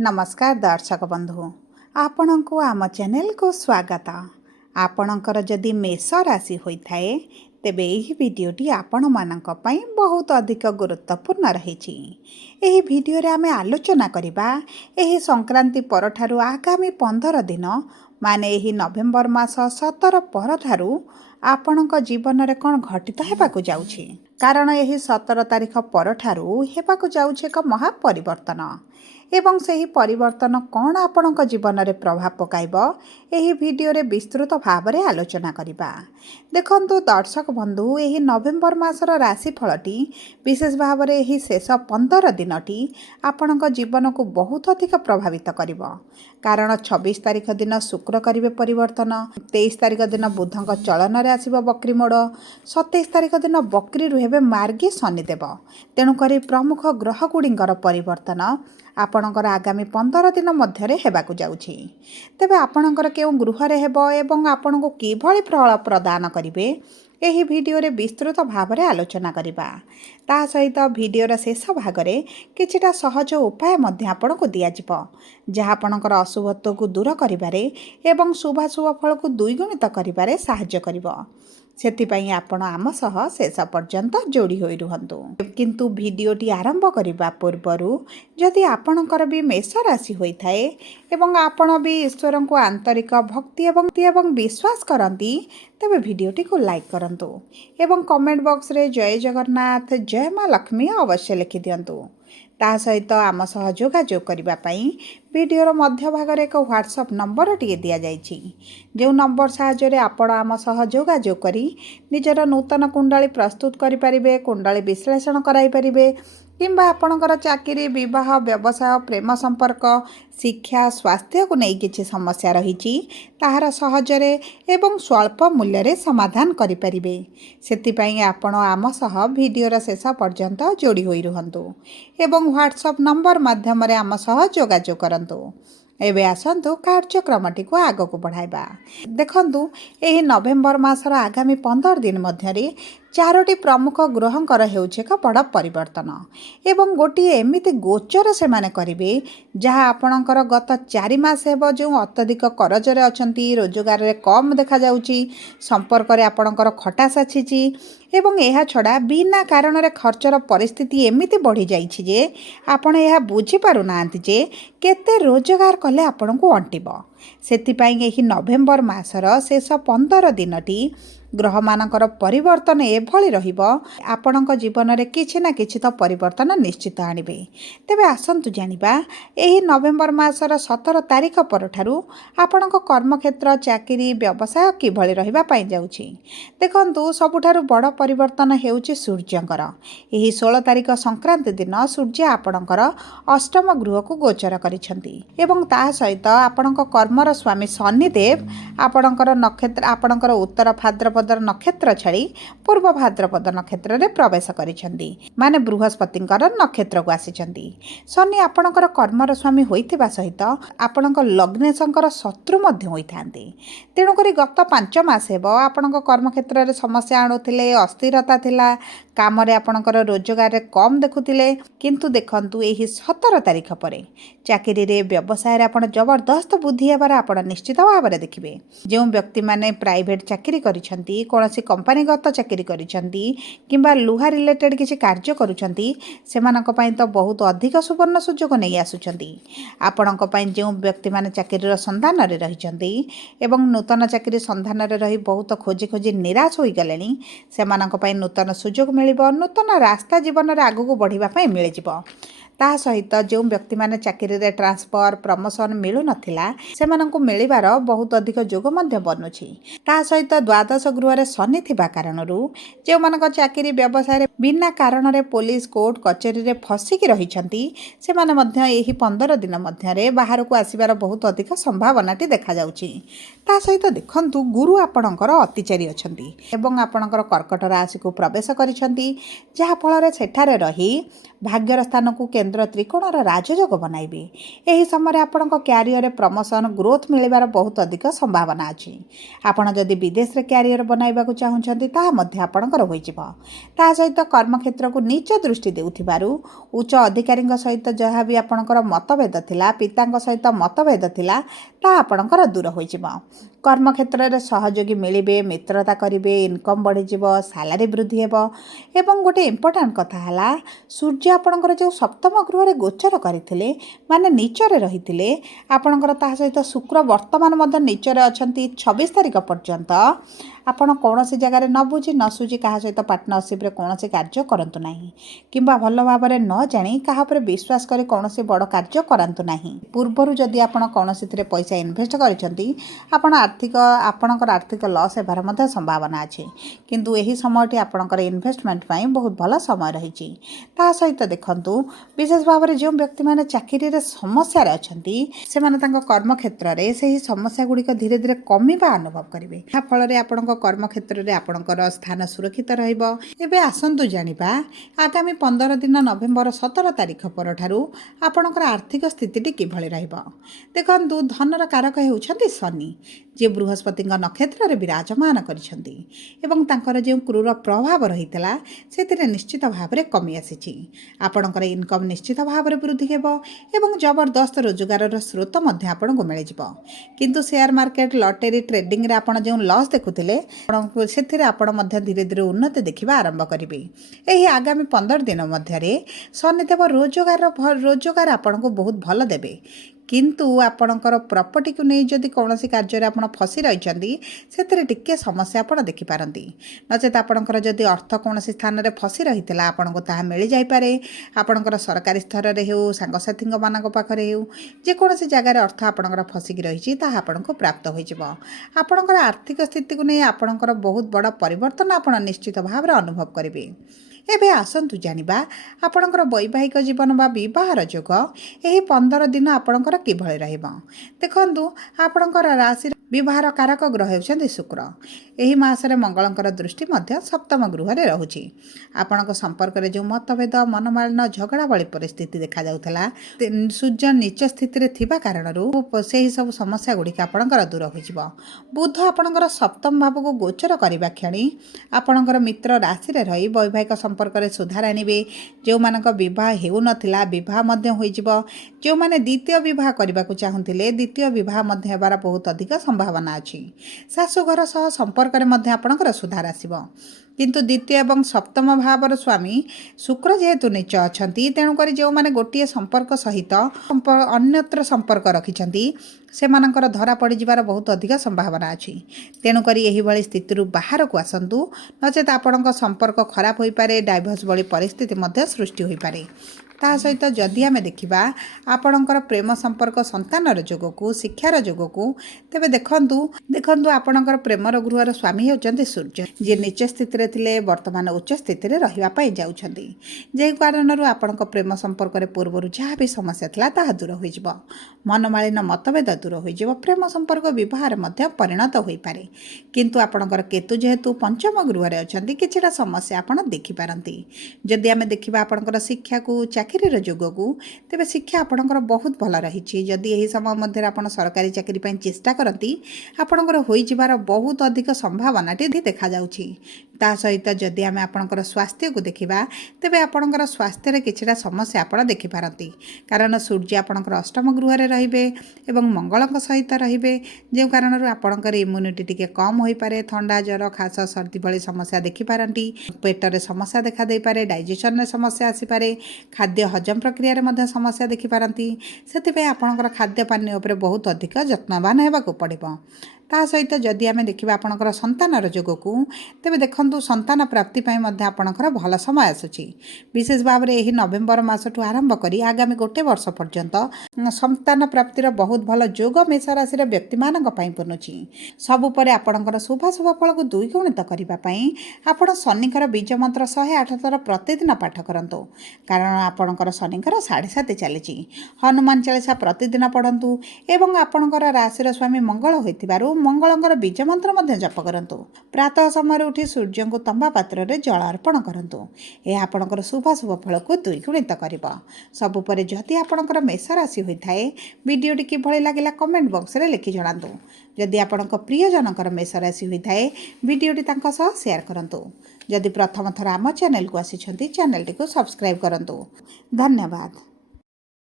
नमस्कार दर्शक बंधु आपण को आम चैनल को स्वागत। आपणकर जदि मेष राशि होता है तेबे यह वीडियोटी आपण मानक पई बहुत अधिक गुरुत्वपूर्ण रही। यह वीडियो रे आमे आलोचना करिबा एही संक्रांति परठारु आगामी 15 दिन माने एही नवेम्बर मास 17 परठारु आपणक जीवन रे कौन घटित हेबाकु जाउछि। कारण यही 17 तारीख परठारु हेबाकु जाउछि एक महापरिवर्तन एवं सही परिवर्तन कौन आपणक जीवन में प्रभाव पकाइब एही वीडियो रे विस्तृत भाव में आलोचना करिबा। देखंतु दर्शक बंधु एही नवेम्बर मासर राशिफलटी विशेष भाव में एही शेष 15 दिनटी आपणक जीवन को बहुत अधिक प्रभावित करिब। कारण 26 तारीख दिन शुक्र करिवे परिवर्तन, 23 तारीख दिन बुधक चलन रे आसिबो बकरी मोड़, 27 तारीख दिन बकरी हेबे मार्गी शनिदेव। तेणुकरी प्रमुख ग्रह गुड़िंकर परिवर्तन आपणकर आगामी 15 दिन मध्य हेबाकु जाउछि। तेबे आपणकर केउ गृह रे हेबो एवं आपणको किभଳି फल प्रदान करिवे एही वीडियो रे विस्तृत भाव में आलोचना करिबा। ता सहित वीडियोर शेष भाग में किछिटा सहज उपाय मध्य आपणको दियाजिबो जहाँ आपणकर अशुभत्व को दूर करिबारे एवं शुभाशुभ फल को द्विगुणित करिबारे सहाय्य करिबो। सेतिपई आपण आम सह शेष पर्यंत जोड़ी होई रुहंतु। किंतु वीडियोटी आरंभ करिबा पूर्वरु जदि आपणकर भी मेष राशि होइथाए एवं आपण भी ईश्वर को आंतरिक भक्ति एवं विश्वास करती तेबे वीडियोटी को लाइक करंतु एवं कमेंट बॉक्स रे जय जगन्नाथ जय माँ लक्ष्मी अवश्य लिखि दियंतु। ता सहित आम सह जोगाजोग करिबा पई वीडियोर मध्य भाग रे एक व्हाट्सएप नंबर टिके दिया जाइछि। जो नंबर साहाय्य रे आपण आम सह जोगाजोग करी निजर नूतन कुंडली प्रस्तुत करि परिबे, कुंडली विश्लेषण कराई परिबे किंबा आपणकर चाकरी, विवाह, व्यवसाय, प्रेम संपर्क, शिक्षा, स्वास्थ्य को नहीं किछि समस्या रही ताहार सहजरे एवं स्वल्प मूल्य रे समाधान करि परिबे। सेतिपई आपण आम सह वीडियोर शेष पर्यंत जोड़ी होई रुहंतु एवं व्हाट्सएप नंबर माध्यम रे आम सह जोगाजोग करंतु। एबे आसंतु कार्यक्रमटी को आग को बढ़ाइबा। देखंतु एही नवेम्बर मासर आगामी 15 दिन मध्यरे 4टी प्रमुख ग्रहंकर हेउछि एक बड़ परिवर्तन एवं गोटे एमिति गोचर से माने करिवे जहाँ आपणकर गत 4 मास हेबो जो अत्यधिक करजरे अछंती, रोजगार रे कम देखा जाउछि, संपर्क रे आपणकर खटास आछिछि एवं एहा छड़ा बिना कारण रे खर्चर परिस्थिति एमिति बढ़ी जाइछि जे आपण एहा बुझी पारु नांति जे केते रोजगार कले आपणको अंटिबो। सेतिपई एही नवेम्बर मासर शेष 15 दिनटी ग्रह मानकर परिवर्तन एभଳି रहिबो आपणक जीवन रे किछि ना किछि तो परिवर्तन निश्चित आनिबे। तेबे आसंतु जानिबा एही नवेम्बर मासर 17 तारीख परठारु आपणक कर्मक्षेत्र, चाकरी, व्यवसाय किभଳି रहिबा पई जाउछि। देखंतु सबुठारु बड़ परिवर्तन हेउछि सूर्यंकर। एही 16 तारीख संक्रांति दिन सूर्य आपणकर अष्टम गृह को गोचर करिसंती एवं ता सहित आपणक कर्मर स्वामी शनिदेव आपणकर नक्षत्र आपणकर उत्तर भाद्रपद नक्षत्र छाड़ी पूर्व भाद्रपद नक्षत्र रे प्रवेश करिसंती माने बृहस्पतिंकर नक्षत्र को आसिसंती। शनि आपणकर कर्मर स्वामी होइथिबा सहित आपणकर लग्नेशंकर शत्रु मध्य होइथांती। तेणु करी गत 5 मास हेबो आपणक कर्मक्षेत्र रे समस्या आणुथिले, अस्थिरता थिला, काम रे आपणकर रोजगार रे कम देखुथिले। किंतु देखंतु एही 17 तारीख परे चाकरी रे, व्यवसाय रे आपण जबरदस्त बुद्धि हेबार आपण निश्चित भाव में देखिबे। जो व्यक्ति माने प्राइवेट चाकरी करिसंती, कोनोसी कंपनीगत चाकरी करिसंती किंबा लुहा रिलेटेड किसी कार्य करुछंती सेमानक पई तो बहुत अधिक सुवर्ण सुजोग नहीं आसुछंती। आपणक पई जो व्यक्ति माने चाकरीर संधान रे रहिसंती एवं नूतन चाकरी संधान रे रही बहुत खोजी खोजी निराश होई गलेनी सेमानक पई नूतन सुजोग मिलिबो, नूतन रास्ता जीवन रे आगु को बढ़िबा पई मिलि जिवो। ता सहित जो व्यक्ति माने चाकरी रे ट्रांसफर, प्रमोशन मिलु नथिला सेमानंकु मिलिबार बहुत अधिक जोग मध्य बनुछि। ता सहित द्वादश गृह रे शनि थिबा कारणरू जो मानक चाकरी, व्यवसाय रे बिना कारण रे पुलिस, कोर्ट, कचेरी रे फसिकी रहिछंती सेमाने मध्य एही 15 दिन मध्य रे बाहर को आसीबार बहुत अधिक संभावनाटी देखा जाउछि। ता सहित देखंतु गुरु आपणकर अतिचारी अछंती एवं आपणकर कर्कट राशि को प्रवेश करिछंती जहा फल रे सेठारे रही ଭାଗ୍ୟର ସ୍ଥାନକୁ କେନ୍ଦ୍ର ତ୍ରିକୋଣର ରାଜଯୋଗ ବନାଇବେ। ଏହି ସମୟରେ ଆପଣଙ୍କ କ୍ୟାରିୟରରେ ପ୍ରମୋସନ୍ ଗ୍ରୋଥ୍ ମିଳିବାର ବହୁତ ଅଧିକ ସମ୍ଭାବନା ଅଛି। ଆପଣ ଯଦି ବିଦେଶରେ କ୍ୟାରିୟର ବନାଇବାକୁ ଚାହୁଁଛନ୍ତି ତାହା ମଧ୍ୟ ଆପଣଙ୍କର ହୋଇଯିବ। ତା ସହିତ କର୍ମକ୍ଷେତ୍ରକୁ ନିଚ ଦୃଷ୍ଟି ଦେଉଥିବାରୁ ଉଚ୍ଚ ଅଧିକାରୀଙ୍କ ସହିତ ଯାହା ବି ଆପଣଙ୍କର ମତଭେଦ ଥିଲା, ପିତାଙ୍କ ସହିତ ମତଭେଦ ଥିଲା, ତାହା ଆପଣଙ୍କର ଦୂର ହୋଇଯିବ। କର୍ମକ୍ଷେତ୍ରରେ ସହଯୋଗୀ ମିଳିବେ, ମିତ୍ରତା କରିବେ, ଇନକମ୍ ବଢ଼ିଯିବ, ସାଲାରୀ ବୃଦ୍ଧି ହେବ। ଏବଂ ଗୋଟେ ଇମ୍ପୋର୍ଟାଣ୍ଟ କଥା ହେଲା, ସୂର୍ଯ୍ୟ ଆପଣଙ୍କର ଯେଉଁ ସପ୍ତମ ଗୃହରେ ଗୋଚର କରିଥିଲେ, ମାନେ ନିଚରେ ରହିଥିଲେ, ଆପଣଙ୍କର ତାହା ସହିତ ଶୁକ୍ର ବର୍ତ୍ତମାନ ମଧ୍ୟ ନିଚରେ ଅଛନ୍ତି 26 ତାରିଖ ପର୍ଯ୍ୟନ୍ତ। ଆପଣ କୌଣସି ଜାଗାରେ ନ ବୁଝି ନ ସୁଝି କାହା ସହିତ ପାର୍ଟନରସିପ୍ରେ କୌଣସି କାର୍ଯ୍ୟ କରନ୍ତୁ ନାହିଁ, କିମ୍ବା ଭଲ ଭାବରେ ନ ଜାଣି କାହା ଉପରେ ବିଶ୍ୱାସ କରି କୌଣସି ବଡ଼ କାର୍ଯ୍ୟ କରାନ୍ତୁ ନାହିଁ। ପୂର୍ବରୁ ଯଦି ଆପଣ କୌଣସିଥିରେ ପଇସା ଇନଭେଷ୍ଟ କରିଛନ୍ତି, ଆପଣଙ୍କର ଆର୍ଥିକ ଲସ୍ ହେବାର ମଧ୍ୟ ସମ୍ଭାବନା ଅଛି। କିନ୍ତୁ ଏହି ସମୟଟି ଆପଣଙ୍କର ଇନଭେଷ୍ଟମେଣ୍ଟ ପାଇଁ ବହୁତ ଭଲ ସମୟ ରହିଛି। ତା ସହିତ ଦେଖନ୍ତୁ, ବିଶେଷ ଭାବରେ ଯେଉଁ ବ୍ୟକ୍ତିମାନେ ଚାକିରିରେ ସମସ୍ୟାରେ ଅଛନ୍ତି, ସେମାନେ ତାଙ୍କ କର୍ମକ୍ଷେତ୍ରରେ ସେହି ସମସ୍ୟା ଗୁଡ଼ିକ ଧୀରେ ଧୀରେ କମିବା ଅନୁଭବ କରିବେ। ଯାହାଫଳରେ ଆପଣଙ୍କ କର୍ମକ୍ଷେତ୍ରରେ ଆପଣଙ୍କର ସ୍ଥାନ ସୁରକ୍ଷିତ ରହିବ। ଏବେ ଆସନ୍ତୁ ଜାଣିବା, ଆଗାମୀ 15 ଦିନ ନଭେମ୍ବର 17 ତାରିଖ ପରଠାରୁ ଆପଣଙ୍କର ଆର୍ଥିକ ସ୍ଥିତିଟି କିଭଳି ରହିବ। ଦେଖନ୍ତୁ, ଧନର କାରକ ହେଉଛନ୍ତି ଶନି, ଯିଏ ବୃହସ୍ପତିଙ୍କ ନକ୍ଷତ୍ରରେ ବିରାଜମାନ କରିଛନ୍ତି ଏବଂ ତାଙ୍କର ଯେଉଁ କ୍ରୂର ପ୍ରଭାବ ରହିଥିଲା ସେଥିରେ ନିଶ୍ଚିତ ଭାବରେ କମି ଆସିଛି। ଆପଣଙ୍କର ଇନକମ୍ ନିଶ୍ଚିତ ଭାବରେ ବୃଦ୍ଧି ହେବ ଏବଂ ଜବରଦସ୍ତ ରୋଜଗାରର ସ୍ରୋତ ମଧ୍ୟ ଆପଣଙ୍କୁ ମିଳିଯିବ। କିନ୍ତୁ ସେୟାର ମାର୍କେଟ, ଲଟେରୀ, ଟ୍ରେଡିଂରେ ଆପଣ ଯେଉଁ ଲସ୍ ଦେଖୁଥିଲେ, ସେଥିରେ ଆପଣ ମଧ୍ୟ ଧୀରେ ଧୀରେ ଉନ୍ନତି ଦେଖିବା ଆରମ୍ଭ କରିବେ। ଏହି ଆଗାମୀ 15 ଦିନ ମଧ୍ୟରେ ଶନିଦେବ ରୋଜଗାର ଆପଣଙ୍କୁ ବହୁତ ଭଲ ଦେବେ। କିନ୍ତୁ ଆପଣଙ୍କର ପ୍ରପର୍ଟିକୁ ନେଇ ଯଦି କୌଣସି କାର୍ଯ୍ୟରେ ଆପଣ ଫସି ରହିଛନ୍ତି, ସେଥିରେ ଟିକିଏ ସମସ୍ୟା ଆପଣ ଦେଖିପାରନ୍ତି। ନଚେତ୍ ଆପଣଙ୍କର ଯଦି ଅର୍ଥ କୌଣସି ସ୍ଥାନରେ ଫସି ରହିଥିଲା, ଆପଣଙ୍କୁ ତାହା ମିଳିଯାଇପାରେ। ଆପଣଙ୍କର ସରକାରୀ ସ୍ତରରେ ହେଉ, ସାଙ୍ଗସାଥୀଙ୍କ ମାନଙ୍କ ପାଖରେ ହେଉ, ଯେକୌଣସି ଜାଗାରେ ଅର୍ଥ ଆପଣଙ୍କର ଫସିକି ରହିଛି ତାହା ଆପଣଙ୍କୁ ପ୍ରାପ୍ତ ହୋଇଯିବ। ଆପଣଙ୍କର ଆର୍ଥିକ ସ୍ଥିତିକୁ ନେଇ ଆପଣଙ୍କର ବହୁତ ବଡ଼ ପରିବର୍ତ୍ତନ ଆପଣ ନିଶ୍ଚିତ ଭାବରେ ଅନୁଭବ କରିବେ। ଏବେ ଆସନ୍ତୁ ଜାଣିବା, ଆପଣଙ୍କର ବୈବାହିକ ଜୀବନ ବା ବିବାହର ଯୋଗ ଏହି 15 ଦିନ ଆପଣଙ୍କର କିଭଳି ରହିବ। ଦେଖନ୍ତୁ, ଆପଣଙ୍କର ରାଶିର ବିବାହର କାରକ ଗ୍ରହ ହେଉଛନ୍ତି ଶୁକ୍ର। ଏହି ମାସରେ ମଙ୍ଗଳଙ୍କର ଦୃଷ୍ଟି ମଧ୍ୟ ସପ୍ତମ ଗୃହରେ ରହୁଛି। ଆପଣଙ୍କ ସମ୍ପର୍କରେ ଯେଉଁ ମତଭେଦ, ମନମାଳିନ୍ୟ, ଝଗଡ଼ା ଭଳି ପରିସ୍ଥିତି ଦେଖାଯାଉଥିଲା, ସୂର୍ଯ୍ୟ ନିଚ ସ୍ଥିତିରେ ଥିବା କାରଣରୁ ସେହି ସବୁ ସମସ୍ୟା ଗୁଡ଼ିକ ଆପଣଙ୍କର ଦୂର ହୋଇଯିବ। ବୁଧ ଆପଣଙ୍କର ସପ୍ତମ ଭାବକୁ ଗୋଚର କରିବା କ୍ଷଣି ଆପଣଙ୍କର ମିତ୍ର ରାଶିରେ ରହି ବୈବାହିକ ସମ୍ପର୍କରେ ସୁଧାର ଆଣିବେ। ଯେଉଁମାନଙ୍କ ବିବାହ ହେଉନଥିଲା, ବିବାହ ମଧ୍ୟ ହୋଇଯିବ। ଯେଉଁମାନେ ଦ୍ୱିତୀୟ ବିବାହ କରିବାକୁ ଚାହୁଁଥିଲେ, ଦ୍ୱିତୀୟ ବିବାହ ମଧ୍ୟ ହେବାର ବହୁତ ଅଧିକ ସମ୍ଭାବନା ଅଛି। ଶାଶୁଘର ସହ ସମ୍ପର୍କରେ ମଧ୍ୟ ଆପଣଙ୍କର ସୁଧାର ଆସିବ। କିନ୍ତୁ ଦ୍ୱିତୀୟ ଏବଂ ସପ୍ତମ ଭାବର ସ୍ୱାମୀ ଶୁକ୍ର ଯେହେତୁ ନିଚ ଅଛନ୍ତି, ତେଣୁକରି ଯେଉଁମାନେ ଗୋଟିଏ ସମ୍ପର୍କ ସହିତ ଅନ୍ୟତ୍ର ସମ୍ପର୍କ ରଖିଛନ୍ତି, ସେମାନଙ୍କର ଧରା ପଡ଼ିଯିବାର ବହୁତ ଅଧିକ ସମ୍ଭାବନା ଅଛି। ତେଣୁକରି ଏହିଭଳି ସ୍ଥିତିରୁ ବାହାରକୁ ଆସନ୍ତୁ, ନଚେତ୍ ଆପଣଙ୍କ ସମ୍ପର୍କ ଖରାପ ହୋଇପାରେ, ଡାଇଭର୍ସ ଭଳି ପରିସ୍ଥିତି ମଧ୍ୟ ସୃଷ୍ଟି ହୋଇପାରେ। ତା ସହିତ ଯଦି ଆମେ ଦେଖିବା ଆପଣଙ୍କର ପ୍ରେମ ସମ୍ପର୍କ, ସନ୍ତାନର ଯୋଗକୁ, ଶିକ୍ଷାର ଯୋଗକୁ, ତେବେ ଦେଖନ୍ତୁ ଆପଣଙ୍କର ପ୍ରେମର ଗୃହର ସ୍ୱାମୀ ହେଉଛନ୍ତି ସୂର୍ଯ୍ୟ, ଯିଏ ନିଚ ସ୍ଥିତିରେ ଥିଲେ ବର୍ତ୍ତମାନ ଉଚ୍ଚ ସ୍ଥିତିରେ ରହିବା ପାଇଁ ଯାଉଛନ୍ତି। ଯେଉଁ କାରଣରୁ ଆପଣଙ୍କ ପ୍ରେମ ସମ୍ପର୍କରେ ପୂର୍ବରୁ ଯାହା ବି ସମସ୍ୟା ଥିଲା ତାହା ଦୂର ହୋଇଯିବ। ମନମାଳିନ୍ୟ, ମତଭେଦ ଦୂର ହୋଇଯିବ। ପ୍ରେମ ସମ୍ପର୍କ ବିବାହରେ ମଧ୍ୟ ପରିଣତ ହୋଇପାରେ। କିନ୍ତୁ ଆପଣଙ୍କର କେତୁ ଯେହେତୁ ପଞ୍ଚମ ଗୃହରେ ଅଛନ୍ତି, କିଛିଟା ସମସ୍ୟା ଆପଣ ଦେଖିପାରନ୍ତି। ଯଦି ଆମେ ଦେଖିବା ଆପଣଙ୍କର ଶିକ୍ଷାକୁ, ଚାକିରିର ଯୋଗକୁ, ତେବେ ଶିକ୍ଷା ଆପଣଙ୍କର ବହୁତ ଭଲ ରହିଛି। ଯଦି ଏହି ସମୟ ମଧ୍ୟରେ ଆପଣ ସରକାରୀ ଚାକିରି ପାଇଁ ଚେଷ୍ଟା କରନ୍ତି, ଆପଣଙ୍କର ହୋଇଯିବାର ବହୁତ ଅଧିକ ସମ୍ଭାବନାଟି ଦେଖାଯାଉଛି। ତା ସହିତ ଯଦି ଆମେ ଆପଣଙ୍କର ସ୍ୱାସ୍ଥ୍ୟକୁ ଦେଖିବା, ତେବେ ଆପଣଙ୍କର ସ୍ୱାସ୍ଥ୍ୟରେ କିଛିଟା ସମସ୍ୟା ଆପଣ ଦେଖିପାରନ୍ତି। କାରଣ ସୂର୍ଯ୍ୟ ଆପଣଙ୍କର ଅଷ୍ଟମ ଗୃହରେ ରହିବେ ଏବଂ ମଙ୍ଗଳଙ୍କ ସହିତ ରହିବେ, ଯେଉଁ କାରଣରୁ ଆପଣଙ୍କର ଇମ୍ୟୁନିଟି ଟିକେ କମ୍ ହୋଇପାରେ। ଥଣ୍ଡା, ଜ୍ୱର, ଖାସ, ସର୍ଦ୍ଦି ଭଳି ସମସ୍ୟା ଦେଖିପାରନ୍ତି। ପେଟରେ ସମସ୍ୟା ଦେଖାଦେଇପାରେ, ଡାଇଜେସନରେ ସମସ୍ୟା ଆସିପାରେ, ଖାଦ୍ୟ ହଜମ ପ୍ରକ୍ରିୟାରେ ମଧ୍ୟ ସମସ୍ୟା ଦେଖିପାରନ୍ତି। ସେଥିପାଇଁ ଆପଣଙ୍କର ଖାଦ୍ୟ ପାନୀୟ ଉପରେ ବହୁତ ଅଧିକ ଯତ୍ନବାନ ହେବାକୁ ପଡ଼ିବ। ତା ସହିତ ଯଦି ଆମେ ଦେଖିବା ଆପଣଙ୍କର ସନ୍ତାନର ଯୋଗକୁ, ତେବେ ଦେଖନ୍ତୁ, ସନ୍ତାନ ପ୍ରାପ୍ତି ପାଇଁ ମଧ୍ୟ ଆପଣଙ୍କର ଭଲ ସମୟ ଆସୁଛି। ବିଶେଷ ଭାବରେ ଏହି ନଭେମ୍ବର ମାସଠୁ ଆରମ୍ଭ କରି ଆଗାମୀ 1 ବର୍ଷ ପର୍ଯ୍ୟନ୍ତ ସନ୍ତାନ ପ୍ରାପ୍ତିର ବହୁତ ଭଲ ଯୋଗ ମେଷ ରାଶିର ବ୍ୟକ୍ତିମାନଙ୍କ ପାଇଁ ବନୁଛି। ସବୁ ପରେ ଆପଣଙ୍କର ଶୁଭାଶୁଭ ଫଳକୁ ଦ୍ୱିଗୁଣିତ କରିବା ପାଇଁ ଆପଣ ଶନିଙ୍କର ବୀଜ ମନ୍ତ୍ର 108 ଥର ପ୍ରତିଦିନ ପାଠ କରନ୍ତୁ। କାରଣ ଆପଣଙ୍କର ଶନିଙ୍କର 7.5 ଚାଲିଛି। ହନୁମାନ ଚାଳିଶା ପ୍ରତିଦିନ ପଢ଼ନ୍ତୁ ଏବଂ ଆପଣଙ୍କର ରାଶିର ସ୍ୱାମୀ ମଙ୍ଗଳ ହୋଇଥିବାରୁ ମଙ୍ଗଳଙ୍କର ବୀଜ ମନ୍ତ୍ର ମଧ୍ୟ ଜପ କରନ୍ତୁ। ପ୍ରାତଃ ସମୟରେ ଉଠି ସୂର୍ଯ୍ୟଙ୍କୁ ତମ୍ବା ପାତ୍ରରେ ଜଳ ଅର୍ପଣ କରନ୍ତୁ। ଏହା ଆପଣଙ୍କର ଶୁଭାଶୁଭ ଫଳକୁ ଦ୍ୱିଗୁଣିତ କରିବ। ସବୁପରେ ଯଦି ଆପଣଙ୍କର ମେଷ ରାଶି ହୋଇଥାଏ, ଭିଡ଼ିଓଟି କିଭଳି ଲାଗିଲା କମେଣ୍ଟ ବକ୍ସରେ ଲେଖି ଜଣାନ୍ତୁ। ଯଦି ଆପଣଙ୍କ ପ୍ରିୟଜନଙ୍କର ମେଷ ରାଶି ହୋଇଥାଏ, ଭିଡ଼ିଓଟି ତାଙ୍କ ସହ ସେୟାର କରନ୍ତୁ। ଯଦି ପ୍ରଥମ ଥର ଆମ ଚ୍ୟାନେଲକୁ ଆସିଛନ୍ତି, ଚ୍ୟାନେଲଟିକୁ ସବସ୍କ୍ରାଇବ୍ କରନ୍ତୁ। ଧନ୍ୟବାଦ।